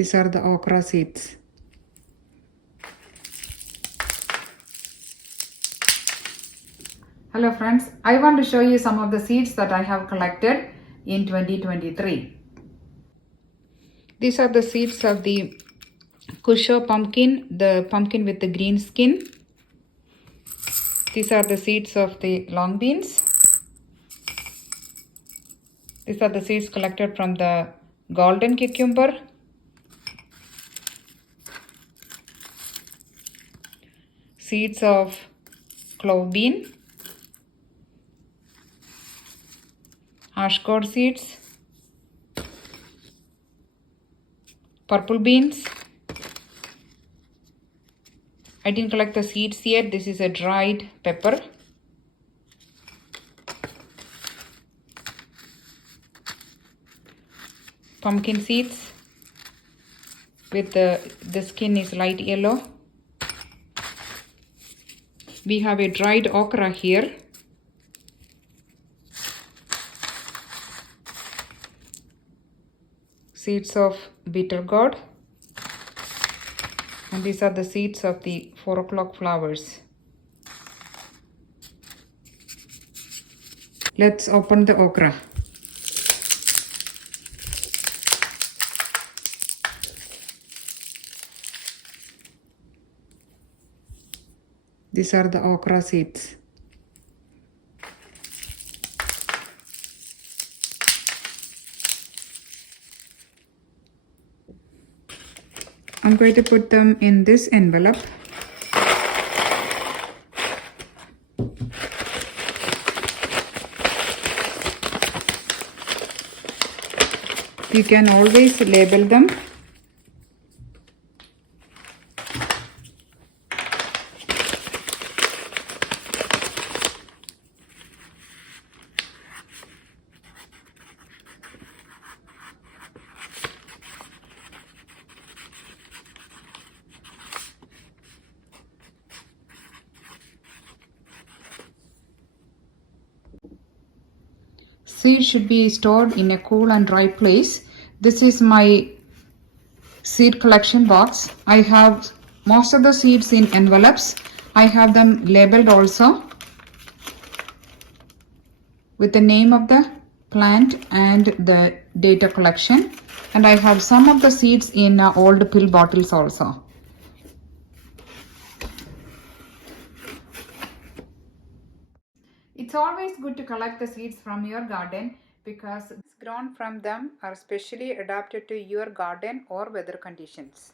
These are the okra seeds. Hello friends, I want to show you some of the seeds that I have collected in 2023. These are the seeds of the Kusho pumpkin, the pumpkin with the green skin. These are the seeds of the long beans. These are the seeds collected from the golden cucumber. Seeds of clove bean. Ash gourd seeds. Purple beans. I didn't collect the seeds yet. This is a dried pepper. Pumpkin seeds with the skin is light yellow. We have a dried okra here. Seeds of bitter gourd. And these are the seeds of the 4 o'clock flowers. Let's open the okra. These are the okra seeds. I'm going to put them in this envelope. You can always label them. Seeds should be stored in a cool and dry place. This is my seed collection box. I have most of the seeds in envelopes. I have them labeled also with the name of the plant and the data collection. And I have some of the seeds in old pill bottles also. It's always good to collect the seeds from your garden because seeds grown from them are specially adapted to your garden or weather conditions.